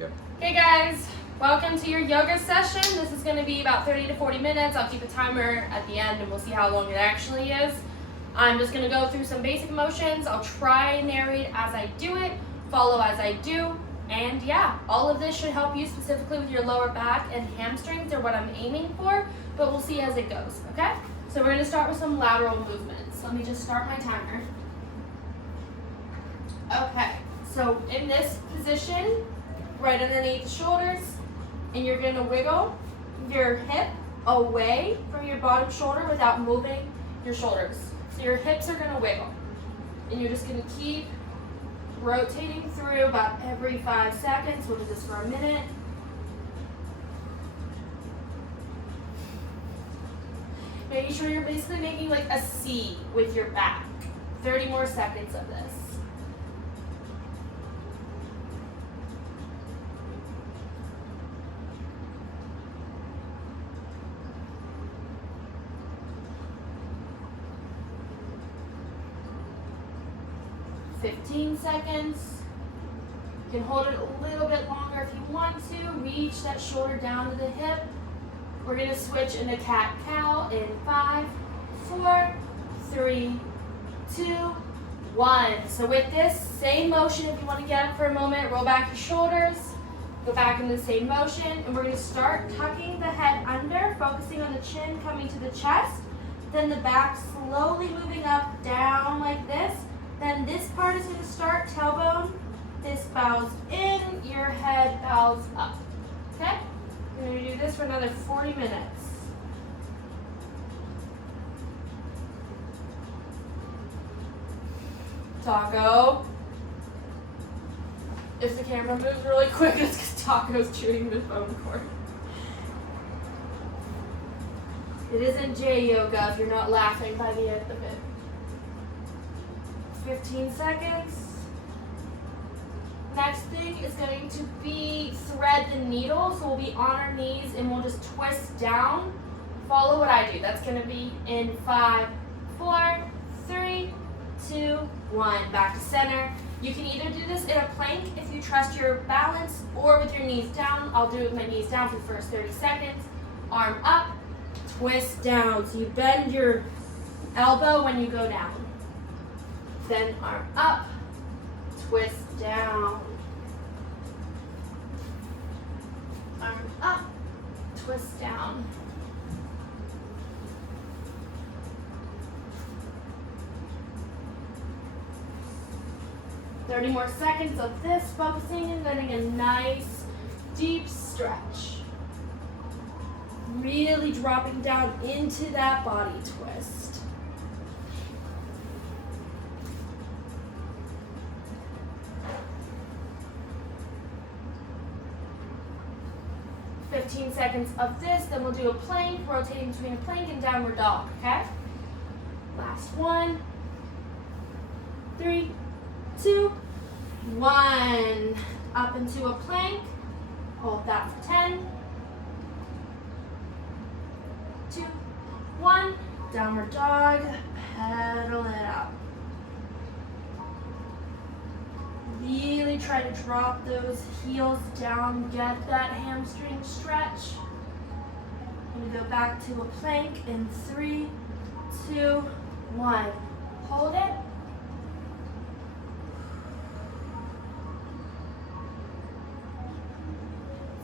Yep. Hey guys, welcome to your yoga session. This is going to be about 30 to 40 minutes. I'll keep a timer at the end and we'll see how long it actually is. I'm just going to go through some basic motions. I'll try and narrate as I do it, follow as I do, and yeah, all of this should help you specifically with your lower back and hamstrings are what I'm aiming for, but we'll see as it goes, okay? So we're going to start with some lateral movements. Let me just start my timer. Okay, so in this position, right underneath the shoulders, and you're going to wiggle your hip away from your bottom shoulder without moving your shoulders. So your hips are going to wiggle, and you're just going to keep rotating through about every 5 seconds. We'll do this for a minute. Making sure you're basically making like a C with your back. 30 more seconds of this. $15 seconds. You can hold it a little bit longer if you want to. Reach that shoulder down to the hip. We're going to switch into cat-cow in 5, 4, 3, 2, 1. So with this same motion, if you want to get up for a moment, roll back your shoulders, go back into the same motion, and we're going to start tucking the head under, focusing on the chin coming to the chest, then the back slowly moving up, down like this. Then this part is going to start tailbone. This bows in, your head bows up. Okay? We're going to do this for another 40 minutes. Taco. If the camera moves really quick, it's because Taco's chewing the phone cord. It isn't J yoga if you're not laughing by the end of it. 15 seconds. Next thing is going to be thread the needle. So we'll be on our knees and we'll just twist down. Follow what I do. That's going to be in 5, 4, 3, 2, 1. Back to center. You can either do this in a plank if you trust your balance or with your knees down. I'll do it with my knees down for the first 30 seconds. Arm up, twist down. So you bend your elbow when you go down. Then arm up, twist down. Arm up, twist down. "30 more seconds of this, focusing and getting a nice deep stretch. Really dropping down into that body twist. "15 seconds of this, then we'll do a plank, rotating between a plank and downward dog, okay? Last one. 3, 2, 1. Up into a plank. Hold that for 10. 2, 1. Downward dog. Pedal it up. Really try to drop those heels down, get that hamstring stretch. I'm going to go back to a plank in 3, 2, 1. Hold it.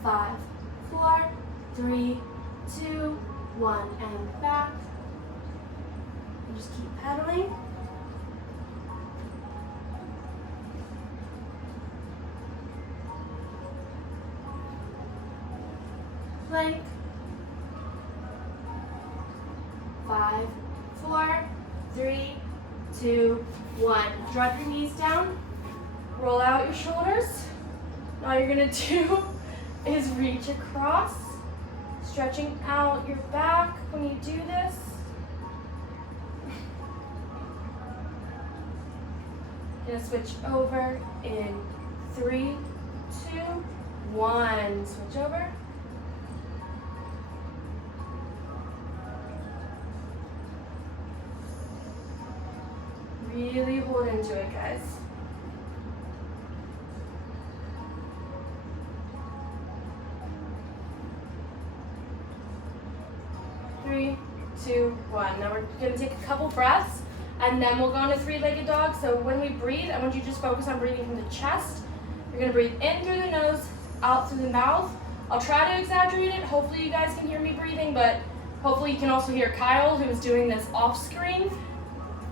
Five, 4, 3, 2, 1, and back. And just keep pedaling. Plank. 5, 4, 3, 2, 1. Drop your knees down. Roll out your shoulders. Now you're going to do is reach across, stretching out your back when you do this. Gonna switch over in 3, 2, 1. Switch over. Really hold into it, guys. 3, 2, 1. Now we're gonna take a couple breaths and then we'll go into three-legged dog. So when we breathe, I want you to just focus on breathing from the chest. You're gonna breathe in through the nose, out through the mouth. I'll try to exaggerate it. Hopefully you guys can hear me breathing, but hopefully you can also hear Kyle, who is doing this off screen,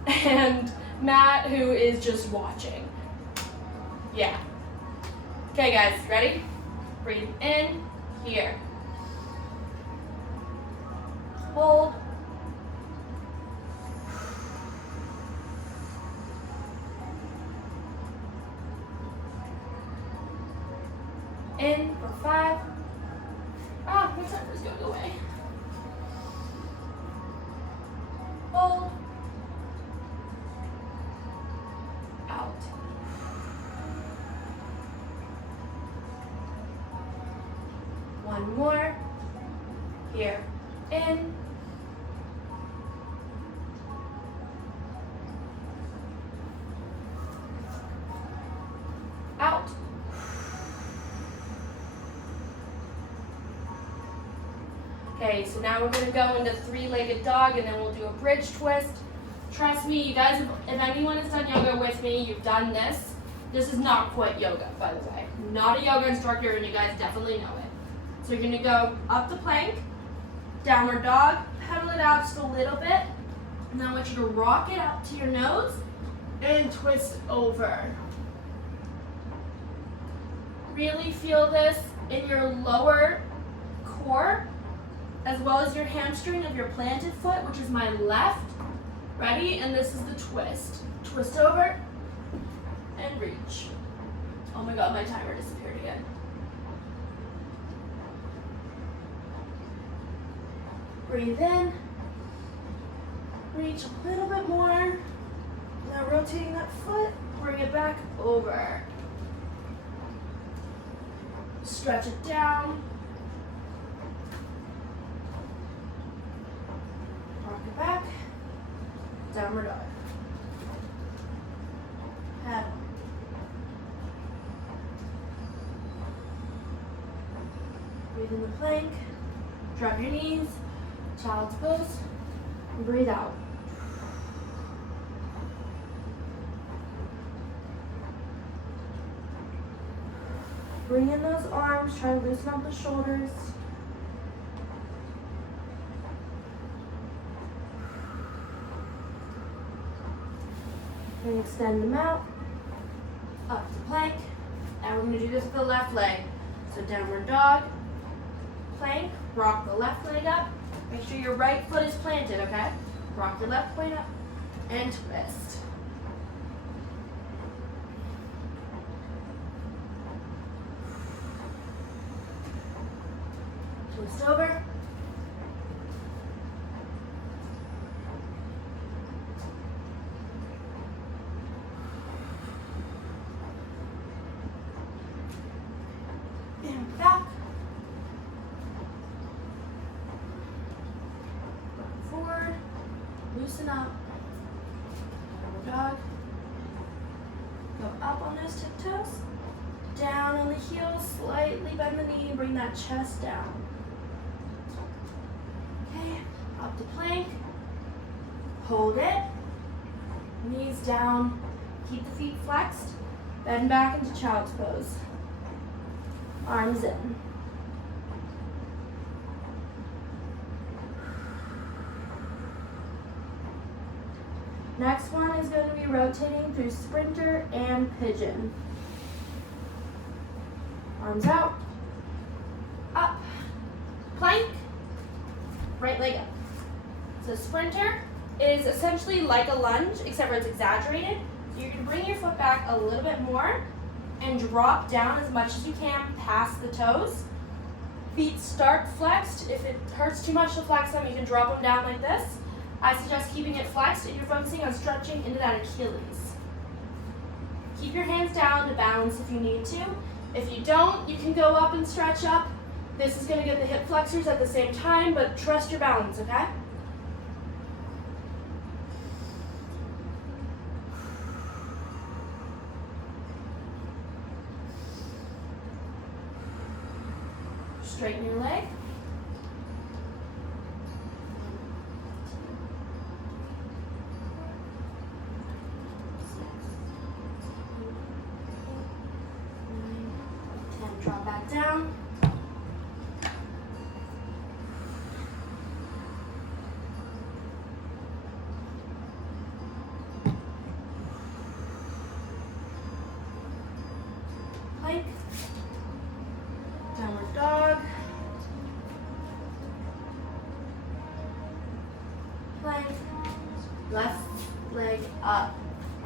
and Matt, who is just watching. Yeah. Okay guys, ready? Breathe in, here. Hold. In for 5. Ah, my timer's going away. Hold. Out. One more. Here. In. Out. Okay, so now we're going to go into three-legged dog and then we'll do a bridge twist. Trust me, you guys, if anyone has done yoga with me, you've done this. This is not quit yoga, by the way. Not a yoga instructor, and you guys definitely know it. So you're going to go up the plank, downward dog, pedal it out just a little bit, and then I want you to rock it up to your nose and twist over. Really feel this in your lower core, as well as your hamstring of your planted foot, which is my left. Ready? And this is the twist. Twist over and reach. Oh my God, my timer disappeared again. Breathe in. Reach a little bit more. Now rotating that foot, bring it back over. Stretch it down. Rock it back. Downward dog. Paddle. Breathe in the plank. Drop your knees. Child's pose. And breathe out. Bring in those arms. Try to loosen up the shoulders. And extend them out, up to plank. Now we're going to do this with the left leg. So downward dog, plank, rock the left leg up. Make sure your right foot is planted, okay? Rock your left foot up and twist. Twist over. Back. Forward. Loosen up. Dog. Go up on those tiptoes. Down on the heels. Slightly bend the knee. Bring that chest down. Okay. Up to plank. Hold it. Knees down. Keep the feet flexed. Bend back into child's pose. Arms in. Next one is going to be rotating through sprinter and pigeon. Arms out. Up. Plank. Right leg up. So sprinter is essentially like a lunge, except for it's exaggerated. So you're going to bring your foot back a little bit more and drop down as much as you can past the toes. Feet start flexed. If it hurts too much to flex them, you can drop them down like this. I suggest keeping it flexed if you're focusing on stretching into that Achilles. Keep your hands down to balance if you need to. If you don't, you can go up and stretch up. This is going to get the hip flexors at the same time, but trust your balance, okay? Straighten your leg.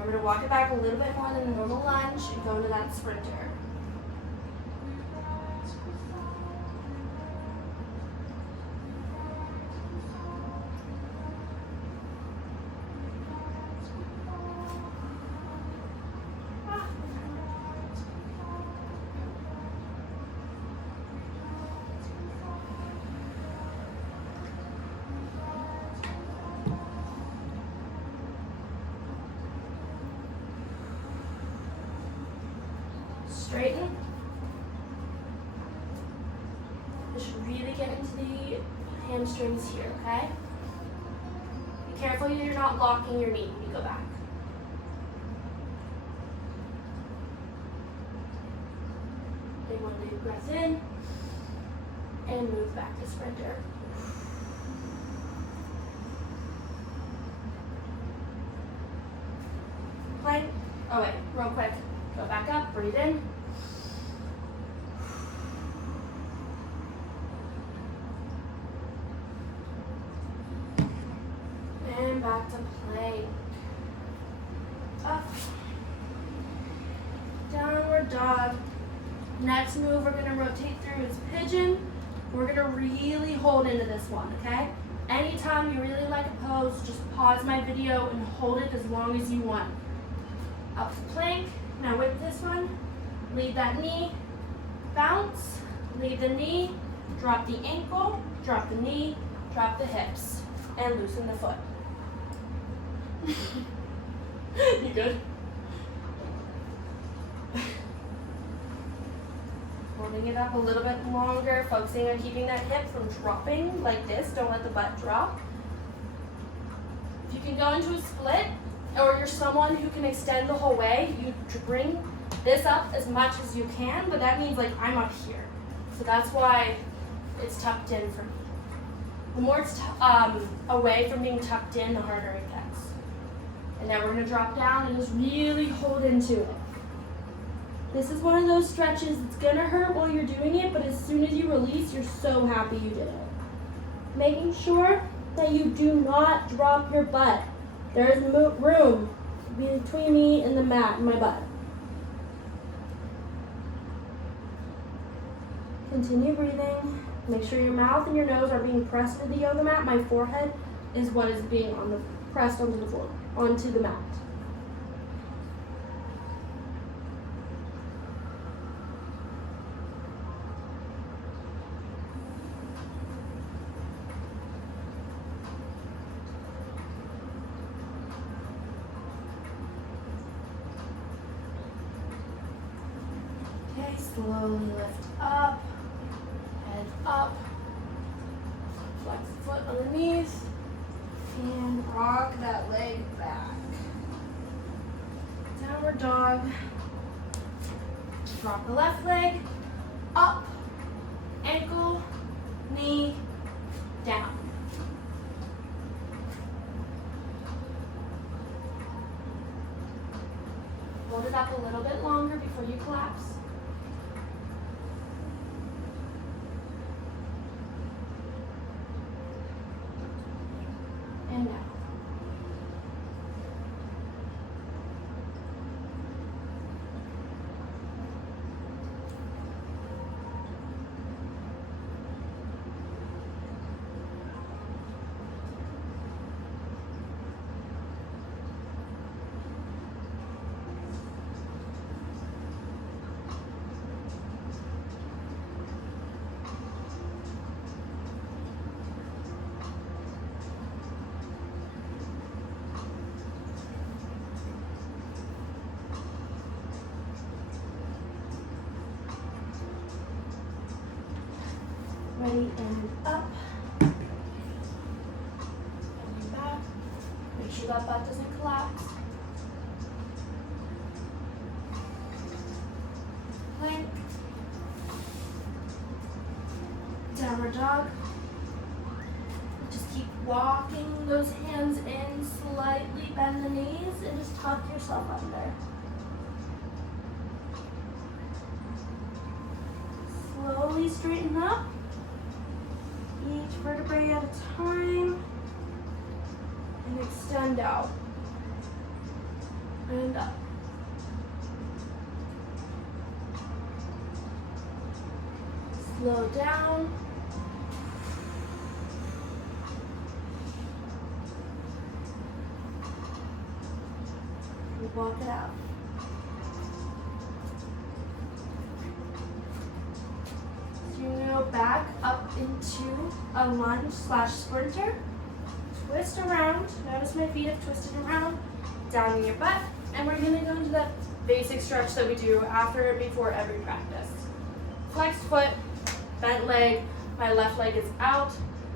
we're gonna walk it back a little bit more than a normal lunge and go into that sprinter. Straighten. Just really get into the hamstrings here, okay? Be careful you're not locking your knee when you go back. Take one deep breath in and move back to sprinter. Plank. Oh wait, real quick. Go back up, breathe in. And back to plank. Up. Downward dog. Next move we're gonna rotate through is pigeon. We're gonna really hold into this one, okay? Anytime you really like a pose, just pause my video and hold it as long as you want. Up to plank. Now with this one, lead that knee, bounce, lead the knee, drop the ankle, drop the knee, drop the hips, and loosen the foot. You good? Holding it up a little bit longer, focusing on keeping that hip from dropping like this. Don't let the butt drop. If you can go into a split, or you're someone who can extend the whole way, you bring this up as much as you can, but that means like I'm up here. So that's why it's tucked in for me. The more it's away from being tucked in, the harder it gets. And now we're gonna drop down and just really hold into it. This is one of those stretches that's gonna hurt while you're doing it, but as soon as you release, you're so happy you did it. Making sure that you do not drop your butt. There is room between me and the mat and my butt. Continue breathing. Make sure your mouth and your nose are being pressed to the yoga mat. My forehead is what is being pressed onto the floor, onto the mat. Slowly lift up, head up, flex the foot underneath, and rock that leg back. Downward dog. Drop the left leg, up, ankle, knee, down. Hold it up a little bit longer before you collapse. And down. Ready and up. And back. Make sure that butt doesn't collapse. Plank. Downward dog. Just keep walking those hands in, slightly bend the knees, and just tuck yourself under. Slowly straighten up. Each vertebrae at a time, and extend out. and up. Slow down. And walk it out. So you're gonna go back up into a lunge / sprinter. Twist around. Notice my feet have twisted around. Down in your butt. And we're gonna go into that basic stretch that we do after and before every practice. Flexed foot, bent leg. My left leg is out.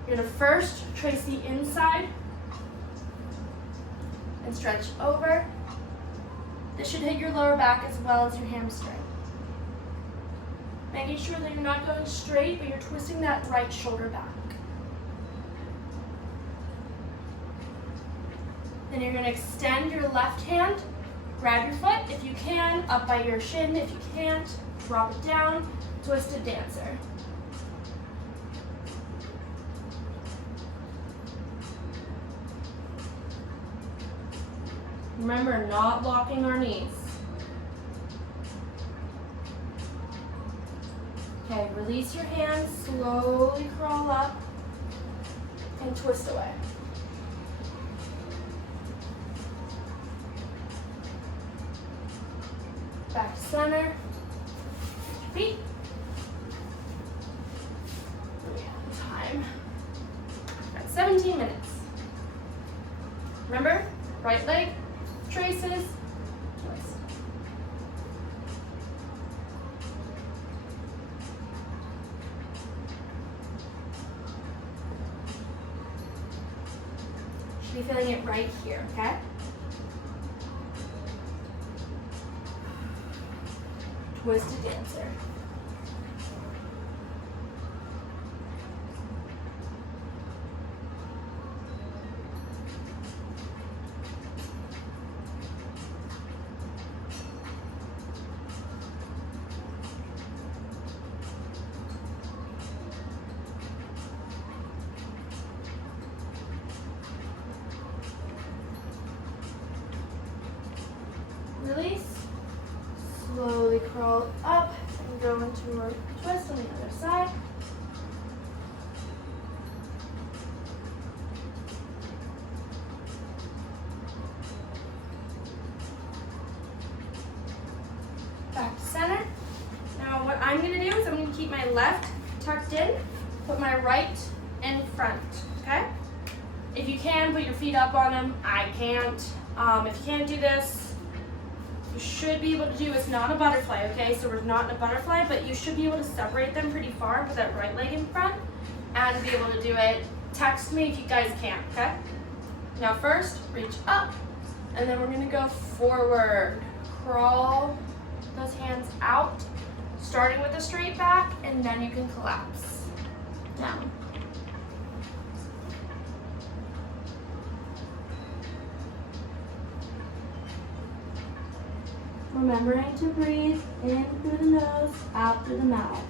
You're gonna first trace the inside and stretch over. This should hit your lower back as well as your hamstring. Making sure that you're not going straight, but you're twisting that right shoulder back. Then you're going to extend your left hand, grab your foot if you can, up by your shin. If you can't, drop it down, twisted dancer. Remember, not locking our knees. Okay, release your hands, slowly crawl up and twist away. Back to center. Feet. We have time. Got 17 minutes. Remember, right leg, traces, twist. Should be feeling it right here, okay? Twisted dancer. Release. Slowly crawl up and go into a twist on the other side. Back to center. Now what I'm going to do is I'm going to keep my left tucked in, put my right in front, okay? If you can, put your feet up on them. I can't. If you can't do this, you should be able to do, it's not a butterfly, okay? So we're not in a butterfly, but you should be able to separate them pretty far and put that right leg in front and be able to do it. Text me if you guys can, okay? Now first, reach up, and then we're gonna go forward. Crawl those hands out, starting with a straight back, and then you can collapse down. Remembering to breathe in through the nose, out through the mouth.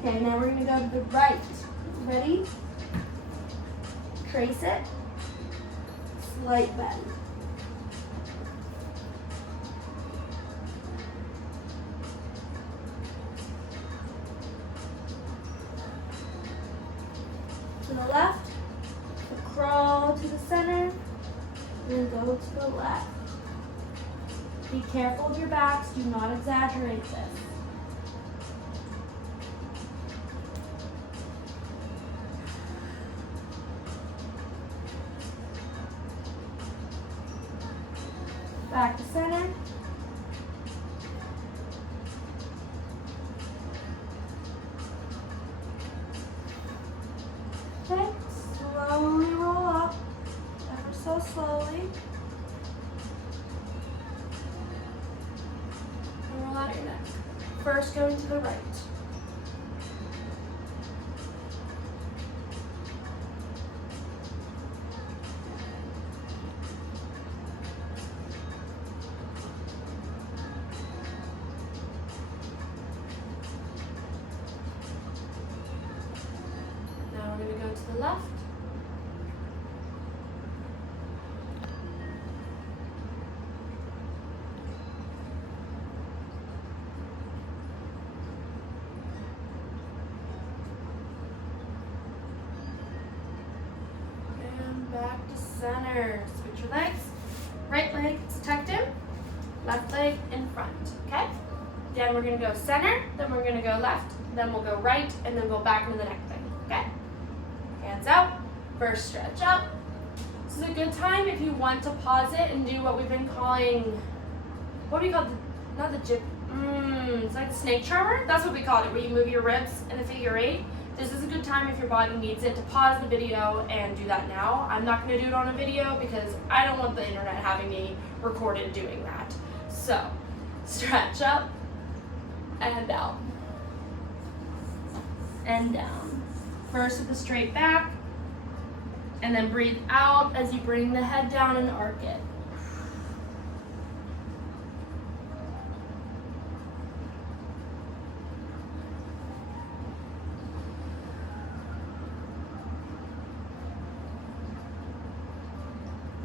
Okay, now we're going to go to the right. Ready? Trace it. Slight bend. To the left, crawl to the center, and go to the left. Be careful of your backs, do not exaggerate this. Back to center. Okay, slowly roll up, ever so slowly. And roll out your neck. First going to the right. the left. And back to center. Switch your legs. Right leg is tucked in, left leg in front, okay? Then we're gonna go center, then we're gonna go left, then we'll go right, and then go back into the neck bend, okay? Hands out, first stretch up. This is a good time if you want to pause it and do what we've been calling, what do we call it? Not the jip, it's like the snake charmer. That's what we call it, where you move your ribs in a figure 8. This is a good time if your body needs it to pause the video and do that now. I'm not gonna do it on a video because I don't want the internet having me recorded doing that. So, stretch up and down. And down. First with a straight back, and then breathe out as you bring the head down and arc it.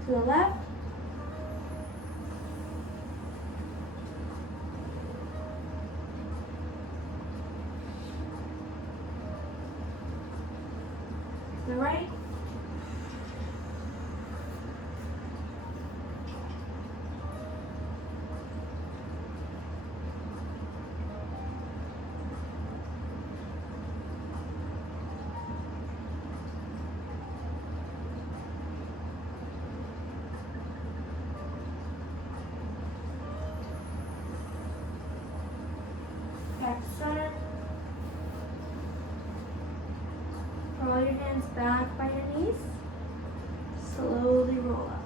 To the left. To the right. Back to center. Roll your hands back by your knees. Slowly roll up.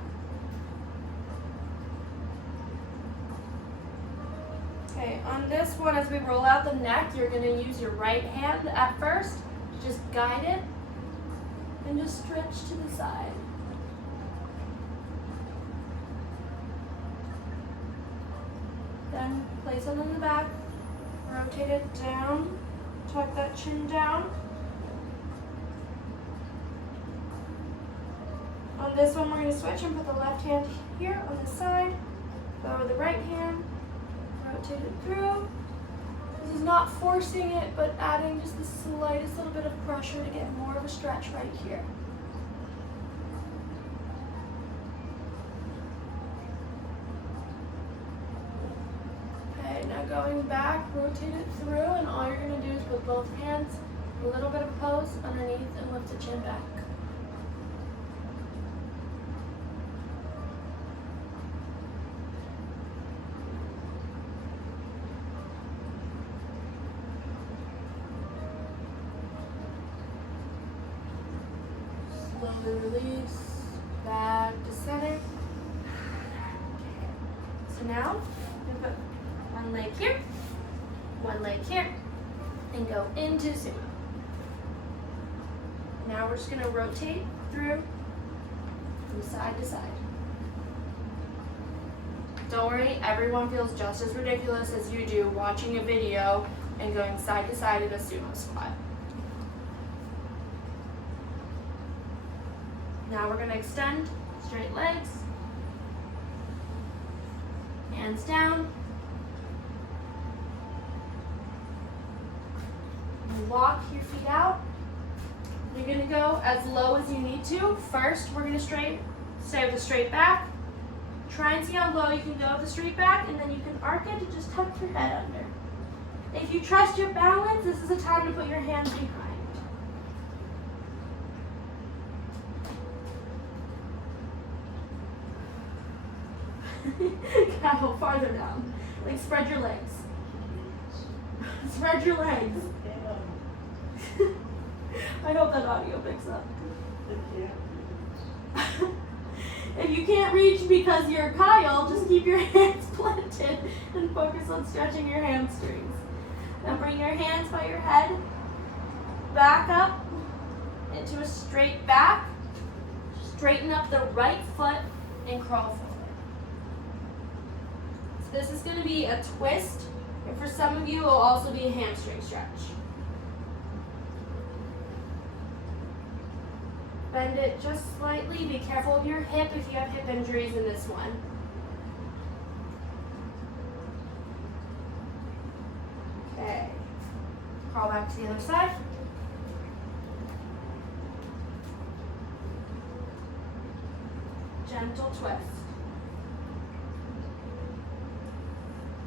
Okay, on this one, as we roll out the neck, you're going to use your right hand at first to just guide it and just stretch to the side. Then place it on the back. Rotate it down, tuck that chin down. On this one, we're going to switch and put the left hand here on the side, go with the right hand, rotate it through. This is not forcing it, but adding just the slightest little bit of pressure to get more of a stretch right here. Now going back, rotate it through, and all you're going to do is put both hands, a little bit of pose underneath, and lift the chin back. Slowly release, back to center. So now, you put one leg here, one leg here, and go into sumo. Now we're just going to rotate through from side to side. Don't worry, everyone feels just as ridiculous as you do watching a video and going side to side in a sumo squat. Now we're going to extend straight legs, hands down. Walk your feet out. You're going to go as low as you need to. First, we're going to stay with a straight back. Try and see how low you can go with the straight back, and then you can arc it and just tuck your head under. If you trust your balance, this is the time to put your hands behind. Go farther down. Like spread your legs. Spread your legs. I hope that audio picks up. If you can't reach because you're Kyle, just keep your hands planted and focus on stretching your hamstrings. Now bring your hands by your head, back up into a straight back, straighten up the right foot and crawl forward. So this is going to be a twist, and for some of you it will also be a hamstring stretch. bend it just slightly. Be careful of your hip if you have hip injuries in this one. Okay. Crawl back to the other side. Gentle twist.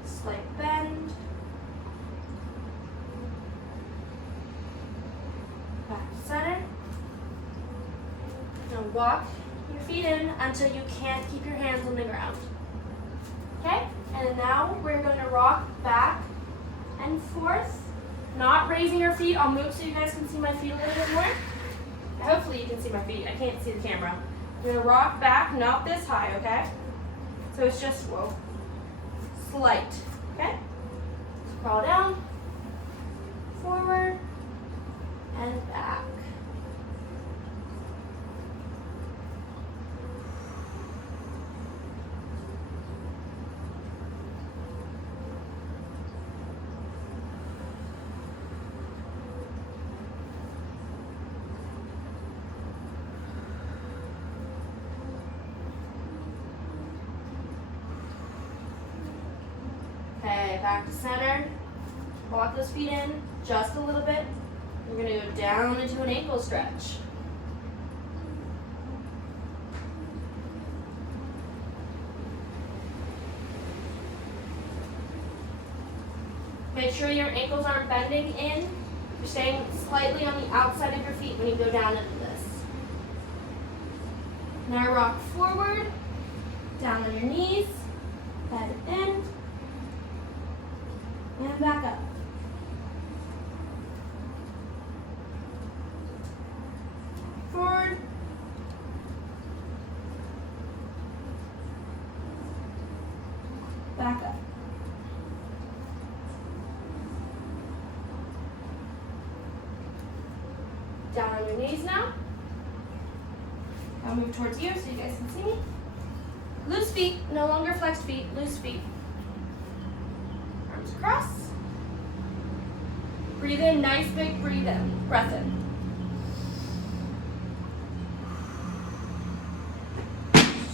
Slight bend. Back to center. Now walk your feet in until you can't keep your hands on the ground. Okay? And now we're going to rock back and forth. Not raising your feet. I'll move so you guys can see my feet a little bit more. Hopefully you can see my feet. I can't see the camera. I'm going to rock back, not this high, okay? So it's just, whoa, slight, okay? Crawl down, forward, and back. Okay, back to center. Walk those feet in just a little bit. We're going to go down into an ankle stretch. Make sure your ankles aren't bending in. You're staying slightly on the outside of your feet when you go down into this. Now rock forward, down on your knees, head in, and back up. Forward. Back up. Down on your knees now. I'll move towards you so you guys can see me. Loose feet, no longer flexed feet, loose feet. Arms across. Breathe in, nice big breathe in, breath in.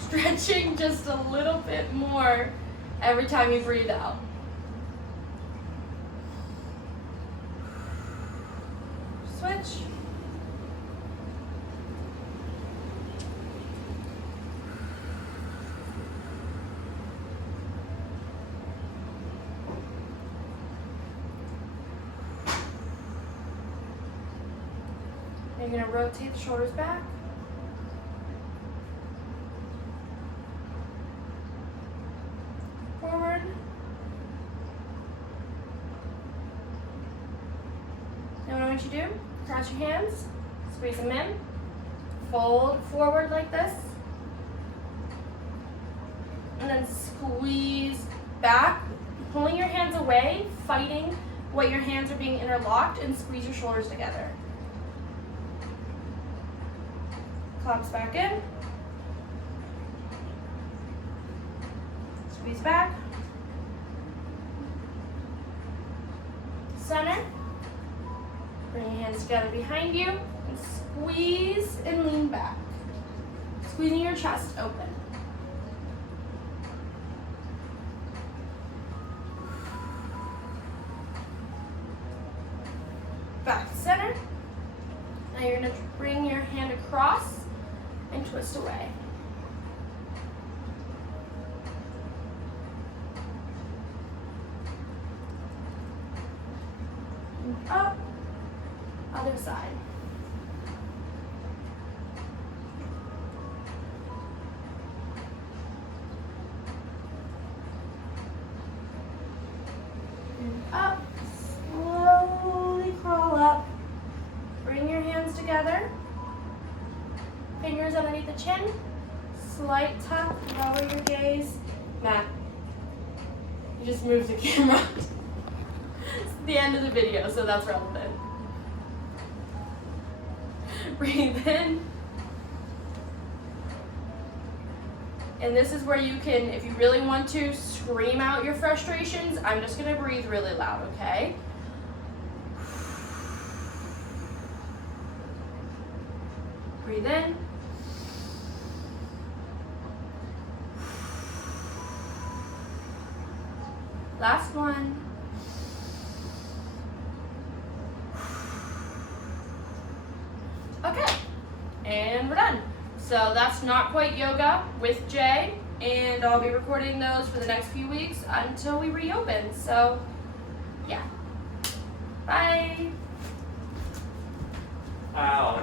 Stretching just a little bit more every time you breathe out. Switch. You're going to rotate the shoulders back. Forward. Now what I want you to do, cross your hands, squeeze them in, fold forward like this, and then squeeze back, pulling your hands away, fighting what your hands are being interlocked, and squeeze your shoulders together. Collapse back in. Squeeze back. Center. Bring your hands together behind you and squeeze and lean back. Squeezing your chest open. Back to center. Now you're going to bring your hand across and twist away. And up, other side. And up, slowly crawl up. Bring your hands together. Fingers underneath the chin, slight tuck, lower your gaze. Matt, you just moved the camera. It's the end of the video, so that's relevant. Breathe in. And this is where you can, if you really want to, scream out your frustrations. I'm just gonna breathe really loud, okay? Breathe breathe in. Last one. Okay, and we're done. So that's Not Quite Yoga with Jay, and I'll be recording those for the next few weeks until we reopen. So, yeah. Bye. Ow.